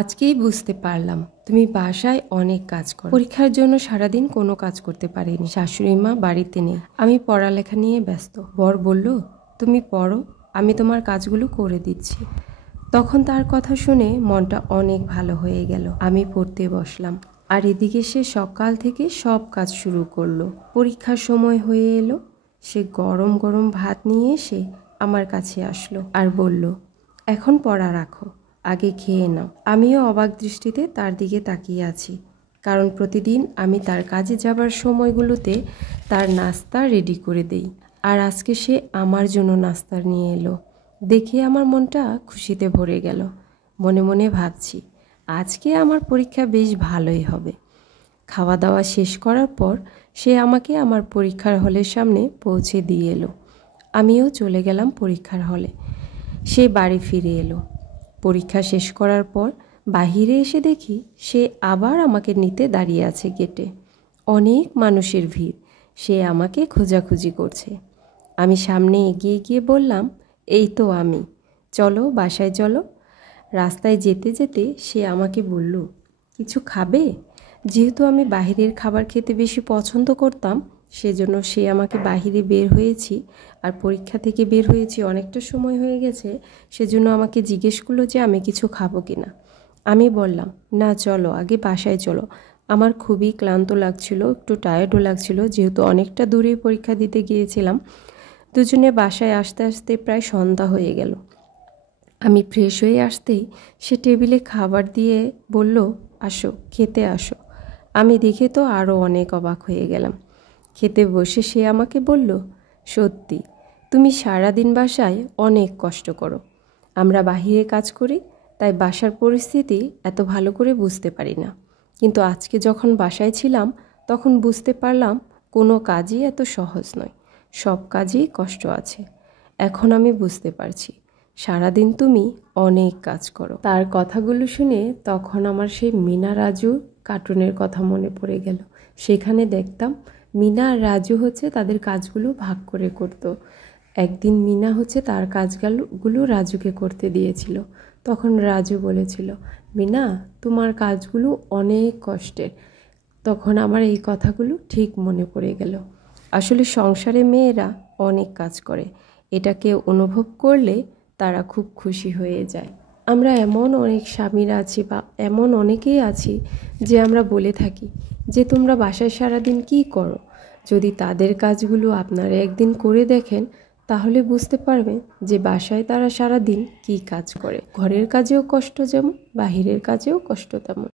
আজকেই বুঝতে পারলাম তুমি বাসায় অনেক কাজ করো। পরীক্ষার জন্য সারাদিন কোনো কাজ করতে পারিনি। শাশুড়ি মা বাড়িতে নেই, আমি পড়ালেখা নিয়ে ব্যস্ত। বর বলল, তুমি পড়ো, আমি তোমার কাজগুলো করে দিচ্ছি। তখন তার কথা শুনে মনটা অনেক ভালো হয়ে গেল। আমি পড়তে বসলাম, আর এদিকে সে সকাল থেকে সব কাজ শুরু করলো। পরীক্ষার সময় হয়ে এলো, সে গরম গরম ভাত নিয়ে এসে আমার কাছে আসলো আর বলল, এখন পড়া রাখো, আগে খেয়ে নাও। আমিও অবাক দৃষ্টিতে তার দিকে তাকিয়ে আছি, কারণ প্রতিদিন আমি তার কাজে যাবার সময়গুলোতে তার নাস্তা রেডি করে দেই, আর আজকে সে আমার জন্য নাস্তা নিয়ে এলো। দেখে আমার মনটা খুশিতে ভরে গেল। মনে মনে ভাবছি, আজকে আমার পরীক্ষা বেশ ভালোই হবে। খাওয়া দাওয়া শেষ করার পর সে আমাকে আমার পরীক্ষার হলের সামনে পৌঁছে দিয়ে এলো। আমিও চলে গেলাম পরীক্ষার হলে। সে বাড়ি ফিরে এলো। পরীক্ষা শেষ করার পর বাহিরে এসে দেখি সে আবার আমাকে নিতে দাঁড়িয়ে আছে গেটে। অনেক মানুষের ভিড়, সে আমাকে খোঁজাখুঁজি করছে। আমি সামনে এগিয়ে গিয়ে বললাম, এই তো আমি, চলো বাসায় চলো। রাস্তায় যেতে যেতে সে আমাকে বলল, কিছু খাবে? যেহেতু আমি বাহিরের খাবার খেতে বেশি পছন্দ করতাম, সেজন্য সে আমাকে বাহিরে বের হয়েছি, আর পরীক্ষা থেকে বের হয়েছি অনেকটা সময় হয়ে গেছে, সেজন্য আমাকে জিজ্ঞেস করলো যে আমি কিছু খাবো কি না। আমি বললাম, না চলো, আগে বাসায় চলো। আমার খুবই ক্লান্ত লাগছিল, একটু টায়ার্ডও লাগছিল, যেহেতু অনেকটা দূরে পরীক্ষা দিতে গিয়েছিলাম। দুজনে বাসায় আসতে আসতে প্রায় সন্ধ্যা হয়ে গেল। আমি ফ্রেশ হয়ে আসতেই সে টেবিলে খাবার দিয়ে বলল, আসো খেতে আসো। আমি দেখে তো আরও অনেক অবাক হয়ে গেলাম। খেতে বসে সে আমাকে বলল, সত্যি তুমি সারাদিন বাসায় অনেক কষ্ট করো। আমরা বাহিরে কাজ করি, তাই বাসার পরিস্থিতি এত ভালো করে বুঝতে পারি না, কিন্তু আজকে যখন বাসায় ছিলাম তখন বুঝতে পারলাম কোনো কাজই এত সহজ নয়, সব কাজেই কষ্ট আছে। এখন আমি বুঝতে পারছি সারাদিন তুমি অনেক কাজ করো। তার কথাগুলো শুনে তখন আমার সেই মিনা রাজু কার্টুনের কথা মনে পড়ে গেল। সেখানে দেখতাম মিনা আর রাজু হচ্ছে তাদের কাজগুলো ভাগ করে করত। একদিন মিনা হচ্ছে তার কাজগুলো রাজুকে করতে দিয়েছিল। তখন রাজু বলেছিল, মিনা তোমার কাজগুলো অনেক কষ্টের। তখন আমার এই কথাগুলো ঠিক মনে পড়ে গেল। আসলে সংসারে মেয়েরা অনেক কাজ করে, এটাকে অনুভব করলে তারা খুব খুশি হয়ে যায়। আমরা এমন অনেক স্বামীরা আছি বা এমন অনেকেই আছি যে আমরা বলে থাকি যে তোমরা বাসায় সারাদিন কী করো। যদি তাদের কাজগুলো আপনারা একদিন করে দেখেন, তাহলে বুঝতে পারবেন যে বাসায় তারা সারাদিন কী কাজ করে। ঘরের কাজেও কষ্ট যেমন, বাহিরের কাজেও কষ্ট তেমন।